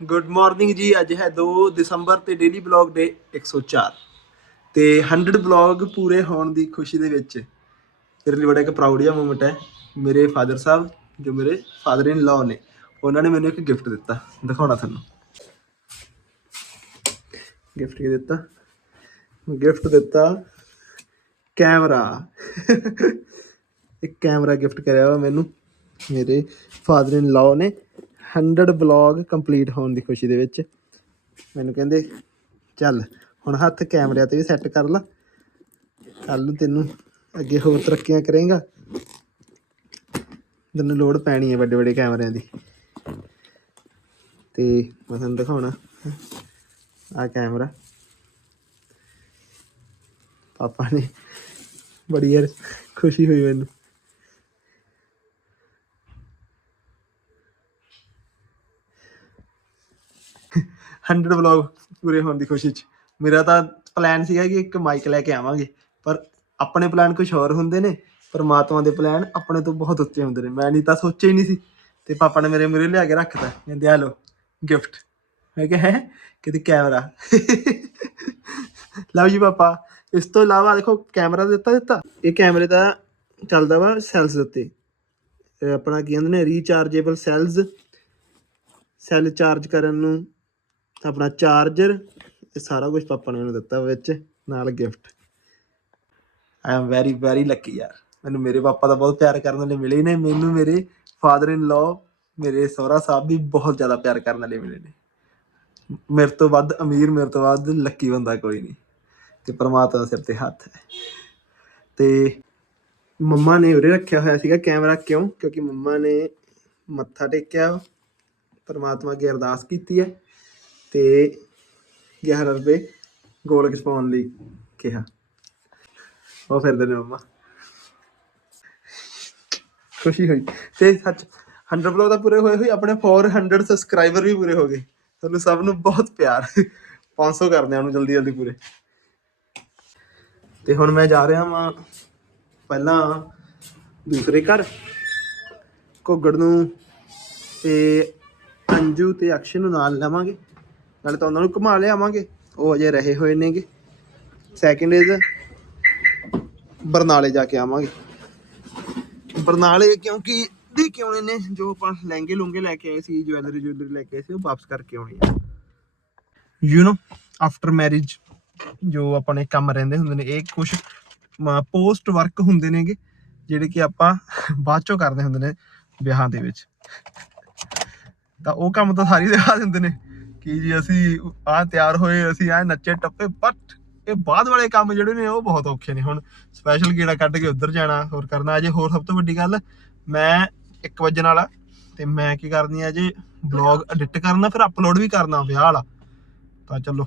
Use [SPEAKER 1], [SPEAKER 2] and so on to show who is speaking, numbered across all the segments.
[SPEAKER 1] Good morning ਜੀ, ਅੱਜ ਹੈ 2 ਦਸੰਬਰ ਤੇ ਡੇਲੀ ਬਲੌਗ ਡੇ 104 ਤੇ 100 ਬਲੌਗ ਪੂਰੇ ਹੋਣ ਦੀ ਖੁਸ਼ੀ ਦੇ ਵਿੱਚ ਮੇਰੇ ਲਈ ਬੜਾ ਇੱਕ ਪ੍ਰਾਊਡ ਜਿਹਾ ਮੂਮੈਂਟ ਹੈ। ਮੇਰੇ ਫਾਦਰ ਸਾਹਿਬ, ਜੋ ਮੇਰੇ ਫਾਦਰ ਇਨ ਲਾਅ ਨੇ, ਉਹਨਾਂ ਨੇ ਮੈਨੂੰ ਇੱਕ ਗਿਫਟ ਦਿੱਤਾ। ਦਿਖਾਉਣਾ ਤੁਹਾਨੂੰ। ਗਿਫਟ ਕੀ ਦਿੱਤਾ? ਗਿਫਟ ਦਿੱਤਾ ਕੈਮਰਾ। ਇੱਕ ਕੈਮਰਾ ਗਿਫਟ ਕਰਿਆ ਵਾ ਮੈਨੂੰ, ਮੇਰੇ ਫਾਦਰ ਇਨ ਲਾਅ ਨੇ। 100 ਬਲੌਗ ਕੰਪਲੀਟ ਹੋਣ ਦੀ ਖੁਸ਼ੀ ਦੇ ਵਿੱਚ। ਮੈਨੂੰ ਕਹਿੰਦੇ, ਚੱਲ, ਹੁਣ ਹੱਥ ਕੈਮਰਿਆਂ ਤੇ ਵੀ ਸੈੱਟ ਕਰ ਲਾ। ਕੱਲ ਨੂੰ ਤੈਨੂੰ ਅੱਗੇ ਹੋਰ ਤਰੱਕੀਆਂ ਕਰੇਗਾ। ਤੈਨੂੰ ਲੋੜ ਪੈਣੀ ਹੈ ਵੱਡੇ ਵੱਡੇ ਕੈਮਰਿਆਂ ਦੀ। ਤੇ ਮੈਂ ਤੁਹਾਨੂੰ ਦਿਖਾਉਣਾ। ਆ ਕੈਮਰਾ। ਪਾਪਾ ਨੇ ਬੜੀ ਯਾਰ ਖੁਸ਼ੀ ਹੋਈ ਮੈਨੂੰ। ਹੰਡਰਡ ਵਲੌਗ ਪੂਰੇ ਹੋਣ ਦੀ ਖੁਸ਼ੀ 'ਚ। ਮੇਰਾ ਤਾਂ ਪਲਾਨ ਸੀਗਾ ਕਿ ਇੱਕ ਮਾਈਕ ਲੈ ਕੇ ਆਵਾਂਗੇ, ਪਰ ਆਪਣੇ ਪਲਾਨ ਕੁਝ ਹੋਰ ਹੁੰਦੇ ਨੇ, ਪਰਮਾਤਮਾ ਦੇ ਪਲਾਨ ਆਪਣੇ ਤੋਂ ਬਹੁਤ ਉੱਚੇ ਹੁੰਦੇ ਨੇ। ਮੈਂ ਨਹੀਂ ਤਾਂ ਸੋਚਿਆ ਹੀ ਨਹੀਂ ਸੀ, ਤੇ ਪਾਪਾ ਨੇ ਮੇਰੇ ਮੇਰੇ ਲਿਆ ਕੇ ਰੱਖਤਾ, ਕਹਿੰਦੇ, ਆ ਲਓ ਗਿਫਟ ਮੈਂ ਕਿਹਾ, ਹੈ? ਕਿਤੇ ਕੈਮਰਾ। ਲਓ ਜੀ ਪਾਪਾ, ਇਸ ਤੋਂ ਇਲਾਵਾ ਦੇਖੋ, ਕੈਮਰਾ ਦਿੱਤਾ ਦਿੱਤਾ। ਇਹ ਕੈਮਰੇ ਦਾ ਚੱਲਦਾ ਵਾ ਸੈਲਸ ਦੇ ਉੱਤੇ। ਆਪਣਾ ਕੀ ਕਹਿੰਦੇ ਨੇ ਰੀਚਾਰਜੇਬਲ ਸੈਲਸ ਸੈੱਲ ਚਾਰਜ ਕਰਨ ਨੂੰ ਆਪਣਾ ਚਾਰਜਰ ਇਹ ਸਾਰਾ ਕੁਝ ਪਾਪਾ ਨੇ ਮੈਨੂੰ ਦਿੱਤਾ ਵਿੱਚ, ਨਾਲ gift I am very very lucky ਯਾਰ। ਮੈਨੂੰ ਮੇਰੇ ਪਾਪਾ ਦਾ ਬਹੁਤ ਪਿਆਰ ਕਰਨ ਵਾਲੇ ਮਿਲੇ ਨੇ, ਮੈਨੂੰ ਮੇਰੇ ਫਾਦਰ ਇਨ ਲਾਅ ਮੇਰੇ ਸਹੁਰਾ ਸਾਹਿਬ ਵੀ ਬਹੁਤ ਜ਼ਿਆਦਾ ਪਿਆਰ ਕਰਨ ਵਾਲੇ ਮਿਲੇ ਨੇ। ਮੇਰੇ ਤੋਂ ਵੱਧ ਅਮੀਰ, ਮੇਰੇ ਤੋਂ ਵੱਧ ਲੱਕੀ ਬੰਦਾ ਕੋਈ ਨਹੀਂ। ਤੇ ਪਰਮਾਤਮਾ ਸਿਰ ਤੇ ਹੱਥ ਹੈ। ਤੇ ਮੰਮਾ ਨੇ ਉਰੇ ਰੱਖਿਆ ਹੋਇਆ ਸੀਗਾ ਕੈਮਰਾ ਕਿਉਂ? ਕਿਉਂਕਿ ਮੰਮਾ ਨੇ ਮੱਥਾ ਟੇਕਿਆ, ਪਰਮਾਤਮਾ ਅੱਗੇ ਅਰਦਾਸ ਕੀਤੀ ਹੈ। ਤੇ 11 ਰੁਪਏ ਗੋਲਕ ਚ ਪਾਉਣ ਲਈ ਕਿਹਾ। ਉਹ ਫਿਰਦੇ ਨੇ ਮੰਮਾ। ਖੁਸ਼ੀ ਹੋਈ। ਤੇ ਸੱਚ 100 ਬਲੌਗ ਤਾਂ ਪੂਰੇ ਹੋਏ ਹੋਏ, ਆਪਣੇ 400 ਸਬਸਕ੍ਰਾਈਬਰ ਵੀ ਪੂਰੇ ਹੋ ਗਏ। ਤੁਹਾਨੂੰ ਸਭ ਨੂੰ ਬਹੁਤ ਪਿਆਰ। 500 ਕਰਦੇ ਆ ਉਹਨੂੰ ਜਲਦੀ ਜਲਦੀ ਪੂਰੇ। ਤੇ ਹੁਣ ਮੈਂ ਜਾ ਰਿਹਾ ਵਾਂ ਪਹਿਲਾਂ ਦੂਸਰੇ ਘਰ। ਘੁੱਗੜ ਨੂੰ ਤੇ ਅੰਜੂ ਤੇ ਅਕਸ਼ੇ ਨੂੰ ਨਾਲ ਲਵਾਂਗੇ ਨਾਲੇ ਤਾਂ ਉਹਨਾਂ ਨੂੰ ਘੁਮਾ ਲਿਆਵਾਂਗੇ। ਉਹ ਅਜੇ ਰਹੇ ਹੋਏ ਨੇਗੇ। ਸੈਕਿੰਡ ਇਜ਼ ਬਰਨਾਲੇ ਜਾ ਕੇ ਆਵਾਂਗੇ। ਬਰਨਾਲੇ ਕਿਉਂਕਿ ਦੇ ਕੇ ਆਉਣੇ ਨੇ, ਜੋ ਆਪਾਂ ਲਹਿੰਗੇ ਲੁੰਗੇ ਲੈ ਕੇ ਆਏ ਸੀ ਜੁਐਲਰੀ ਜੁਐਲਰੀ ਲੈ ਕੇ ਆਏ ਸੀ, ਉਹ ਵਾਪਸ ਕਰਕੇ ਆਉਣੀ ਆ। ਯੂ نو ਆਫਟਰ ਮੈਰਿਜ ਜੋ ਆਪਣੇ ਕੰਮ ਰਹਿੰਦੇ ਹੁੰਦੇ ਨੇ, ਇਹ ਕੁਝ ਪੋਸਟ ਵਰਕ ਹੁੰਦੇ ਨੇਗੇ, ਜਿਹੜੇ ਕਿ ਆਪਾਂ ਬਾਅਦ ਚੋਂ ਕਰਦੇ ਹੁੰਦੇ ਨੇ ਵਿਆਹਾਂ ਦੇ ਵਿੱਚ। ਤਾਂ ਉਹ ਕੰਮ ਤਾਂ ਸਾਰੀ ਦਿਖਾ ਦਿੰਦੇ ਨੇ। ਕਿ ਜੀ ਅਸੀਂ ਆ ਤਿਆਰ ਹੋਏ, ਅਸੀਂ ਆ ਨੱਚੇ ਟੱਪੇ ਬਟ ਇਹ ਬਾਅਦ ਵਾਲੇ ਕੰਮ ਜਿਹੜੇ ਨੇ ਉਹ ਬਹੁਤ ਔਖੇ ਨੇ। ਹੁਣ ਸਪੈਸ਼ਲ ਗੇੜਾ ਕੱਢ ਕੇ ਉੱਧਰ ਜਾਣਾ, ਹੋਰ ਕਰਨਾ। ਅਜੇ ਹੋਰ ਸਭ ਤੋਂ ਵੱਡੀ ਗੱਲ, ਮੈਂ 1 ਵਜਣ ਵਾਲਾ, ਤੇ ਮੈਂ ਕੀ ਕਰਨੀ ਆ ਜੇ ਬਲੌਗ ਐਡਿਟ ਕਰਨਾ, ਫਿਰ ਅਪਲੋਡ ਵੀ ਕਰਨਾ, ਵਿਆਹ ਵਾਲਾ। ਤਾਂ ਚਲੋ,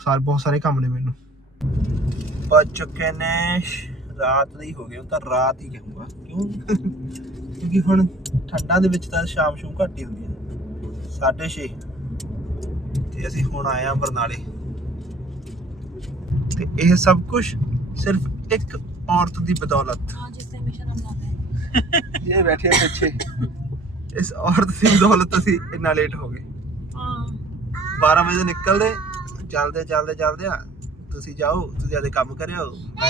[SPEAKER 1] ਸਾਰੇ, ਬਹੁਤ ਸਾਰੇ ਕੰਮ ਨੇ ਮੈਨੂੰ। ਵੱਜ ਚੁੱਕੇ ਨੇ, ਰਾਤ ਦੇ ਹੋ ਗਏ ਹੁਣ ਤਾਂ ਰਾਤ ਹੀ ਕਹੂੰਗਾ। ਕਿਉਂ? ਕਿਉਂਕਿ ਹੁਣ ਠੰਡਾਂ ਦੇ ਵਿੱਚ ਤਾਂ ਸ਼ਾਮ ਸ਼ੂਮ ਘੱਟ ਹੀ ਹੁੰਦੀ ਹੈ। 6:30 ਤੇ ਅਸੀਂ ਹੁਣ ਆਏ ਆ ਬਰਨਾਲੇ। ਤੇ ਇਹ ਸਭ ਕੁਝ ਸਿਰਫ ਇੱਕ ਔਰਤ ਦੀ ਬਦੌਲਤ।
[SPEAKER 2] ਹਾਂ ਜਿਸ ਤੇ ਹਮੇਸ਼ਾ ਨਾਮ ਲਾਉਂਦਾ
[SPEAKER 1] ਇਹ ਬੈਠੇ ਪਿੱਛੇ। ਇਸ ਔਰਤ ਦੀ ਬਦੌਲਤ ਅਸੀਂ ਇੰਨਾ ਲੇਟ ਚੱਲਦੇ ਚੱਲਦੇ ਚੱਲਦੇ ਆ। ਤੁਸੀਂ ਜਾਓ ਤੁਸੀਂ ਆਦੇ ਕੰਮ ਕਰਿਓ। ਮੈਂ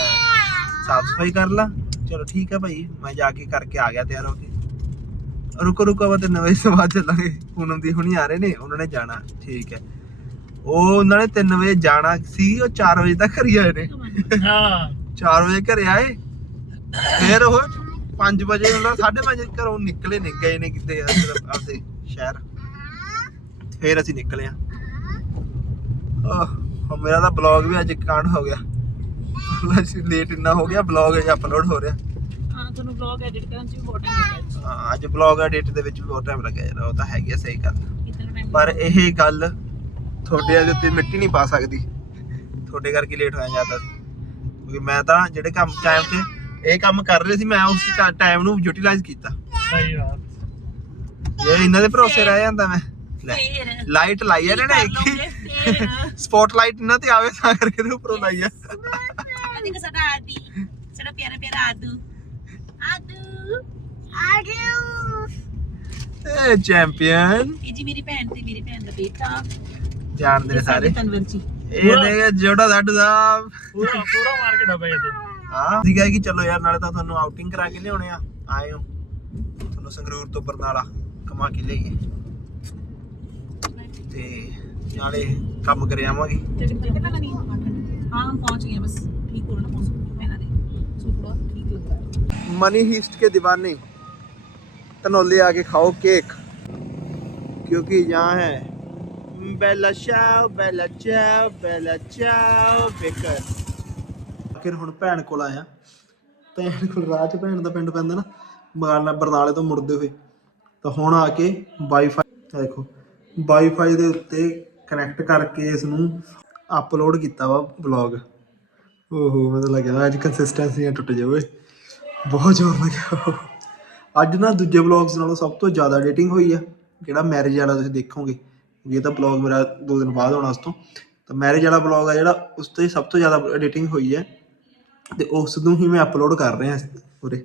[SPEAKER 1] ਸਾਫ਼ ਸਫ਼ਾਈ ਕਰ ਲਾਂ। ਚਲੋ ਠੀਕ ਹੈ ਭਾਈ ਮੈਂ ਜਾ ਕੇ ਕਰਕੇ ਆ ਗਿਆ ਤਿਆਰ ਹੋ ਕੇ। ਰੁਕੋ ਰੁਕੋ ਵਾ ਤੇ ਨਵੇਂ ਸਵਾਦ ਚੱਲਾਂਗੇ। ਹੁਣ ਦੀ ਹੁਣੀ ਆ ਰਹੇ ਨੇ ਉਹਨਾਂ ਨੇ ਜਾਣਾ। ਠੀਕ ਹੈ। ਉਹ ਉਹਨਾਂ ਨੇ 3 ਵਜੇ ਜਾਣਾ ਸੀ ਉਹ 4 ਵਜੇ ਤੱਕ ਘਰੇ ਆਏ ਨੇ।
[SPEAKER 2] हाँ
[SPEAKER 1] 4 ਵਜੇ ਘਰੇ ਆਏ। ਫਿਰ ਉਹ 5 ਵਜੇ ਮਤਲਬ 5:30 ਘਰੋਂ ਨਿਕਲੇ ਨੇ ਗਏ ਨੇ ਕਿਤੇ ਆਪਦੇ ਸ਼ਹਿਰ। ਫਿਰ ਅਸੀਂ ਨਿਕਲੇ ਆ ਆਹ ਮੇਰਾ ਤਾਂ ਬਲੌਗ ਵੀ ਅੱਜ ਕਾਂਡ ਹੋ ਗਿਆ। ਲੇਟ ਇੰਨਾ ਹੋ ਗਿਆ ਬਲੌਗ ਅਜੇ ਅਪਲੋਡ ਹੋ ਰਿਹਾ।
[SPEAKER 2] हाँ ਤੁਹਾਨੂੰ ਵਲੌਗ ਐਡਿਟ ਕਰਨ ਚ ਵੀ ਬਹੁਤ ਟਾਈਮ ਲੱਗਿਆ
[SPEAKER 1] ਹਾਂ, ਅੱਜ ਬਲੌਗ ਐਡਿਟ ਦੇ ਵਿੱਚ ਵੀ ਬਹੁਤ ਟਾਈਮ ਲੱਗਿਆ ਯਾਰ ਉਹ ਤਾਂ ਹੈਗੀ ਸਹੀ ਗੱਲ। ਪਰ ਇਹ ਗੱਲ ਤੁਹਾਡੇ ਦੇ ਉੱਤੇ ਮਿੱਟੀ ਨਹੀਂ ਪਾ ਸਕਦੀ। ਤੁਹਾਡੇ ਕਰਕੇ ਲੇਟ ਹੋਇਆ ਜਾਂਦਾ ਸੀ ਕਿਉਂਕਿ ਮੈਂ ਤਾਂ ਜਿਹੜੇ ਕੰਮ ਟਾਈਮ ਤੇ ਇਹ ਕੰਮ ਕਰ ਰਹੇ ਸੀ ਮੈਂ ਉਸ ਟਾਈਮ ਨੂੰ ਯੂਟਿਲਾਈਜ਼ ਕੀਤਾ।
[SPEAKER 2] ਸਹੀ ਬਾਤ।
[SPEAKER 1] ਇਹ ਇਹਨਾਂ ਦੇ ਭਰੋਸੇ ਰਹਿ ਜਾਂਦਾ ਮੈਂ। ਲਾਈਟ ਲਾਈ ਆ ਨੇ ਇੱਕ ਹੀ। ਸਪੌਟ ਲਾਈਟ ਇਹਨਾਂ ਤੇ ਆਵੇ ਤਾਂ ਕਰਕੇ ਇਹਦੇ ਉੱਪਰੋਂ ਲਾਈ ਆ।
[SPEAKER 2] ਸਾਡਾ ਆਦੀ। ਸਾਡਾ ਪਿਆਰਾ ਪਿਆਰਾ ਆਦੂ। ਆਦੂ। ਆਦੂ
[SPEAKER 1] ਏ ਚੈਂਪੀਅਨ
[SPEAKER 2] ਇਹ ਜੀ ਮੇਰੀ ਭੈਣ ਤੇ ਮੇਰੀ ਭੈਣ ਦਾ ਬੇਟਾ।
[SPEAKER 1] ਜਾਣਦੇ ਨੇ ਸਾਰੇ
[SPEAKER 2] ਤਨਵਰ ਜੀ
[SPEAKER 1] ਇਹ ਨੇ ਜੋੜਾ ਸਾਡੂ ਸਾਹਿਬ
[SPEAKER 2] ਪੂਰਾ ਪੂਰਾ ਮਾਰਕੀਟ ਹੋ ਗਿਆ ਤੂੰ
[SPEAKER 1] ਹਾਂ ਸੀਗਾ ਕਿ ਚਲੋ ਯਾਰ ਨਾਲੇ ਤਾਂ ਤੁਹਾਨੂੰ ਆਊਟਿੰਗ ਕਰਾ ਕੇ ਲਿਆਉਣੇ ਆ ਆਏ ਹੋ ਤੁਹਾਨੂੰ ਸੰਗਰੂਰ ਤੋਂ ਬਰਨਾਲਾ ਕਮਾ ਕੇ ਲਿਆਈਏ ਤੇ ਨਾਲੇ ਕੰਮ ਕਰੇ ਆਵਾਂਗੇ
[SPEAKER 2] ਤੇਰੇ ਕੋਲ ਕਿੰਨਾ ਨਹੀਂ ਹਾਂ हम पहुंच गए बस ठीक हो ना मौसम पहना दे सो थोड़ा ठीक लग रहा है
[SPEAKER 1] मनी हीस्ट के दीवाने तनौले आके खाओ केक क्योंकि यहाँ है ਬੈਲਾ ਚਾਓ ਬੈਲਾ ਚਾਓ ਬੈਲਾ ਚਾਓ ਬੇਕਰ ਆਖਿਰ ਹੁਣ ਭੈਣ ਕੋਲ ਆਇਆ। ਭੈਣ ਕੋਲ, ਰਾਹ ਭੈਣ ਦਾ ਪਿੰਡ ਪੈਂਦਾ ਨਾ ਬਗਾਨਾ ਬਰਨਾਲੇ ਤੋਂ ਮੁੜਦੇ ਹੋਏ। ਤਾਂ ਹੁਣ ਆ ਕੇ ਵਾਈਫਾਈ ਦੇਖੋ ਵਾਈਫਾਈ ਦੇ ਉੱਤੇ ਕਨੈਕਟ ਕਰਕੇ ਇਸ ਨੂੰ ਅਪਲੋਡ ਕੀਤਾ ਵਾ ਵਲੌਗ ਓਹੋ, ਮੈਨੂੰ ਲੱਗਿਆ ਅੱਜ ਕੰਸਿਸਟੈਂਸੀ ਟੁੱਟ ਜਾਵੇ। ਬਹੁਤ ਜ਼ੋਰ ਲੱਗਿਆ। ਅੱਜ ਨਾ ਦੂਜੇ ਵਲੌਗਸ ਨਾਲੋਂ ਸਭ ਤੋਂ ਜ਼ਿਆਦਾ ਐਡੀਟਿੰਗ ਹੋਈ ਆ, ਜਿਹੜਾ ਮੈਰਿਜ ਵਾਲਾ ਤੁਸੀਂ ਦੇਖੋਗੇ। ਇਹ ਤਾਂ ਵਲੌਗ ਮੇਰਾ ਦੋ ਦਿਨ ਬਾਅਦ ਹੋਣਾ ਉਸ ਤੋਂ। ਤਾਂ ਮੈਰਿਜ ਵਾਲਾ ਵਲੌਗ ਆ ਜਿਹੜਾ, ਉਸ ਤੇ ਸਭ ਤੋਂ ਜ਼ਿਆਦਾ ਐਡੀਟਿੰਗ ਹੋਈ ਹੈ। ਤੇ ਉਸ ਨੂੰ ਹੀ ਮੈਂ ਅਪਲੋਡ ਕਰ ਰਿਹਾ ਉਰੇ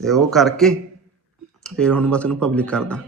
[SPEAKER 1] ਤੇ ਉਹ ਕਰਕੇ ਫਿਰ ਹੁਣ ਬਸ ਇਹਨੂੰ ਪਬਲਿਕ ਕਰਦਾ।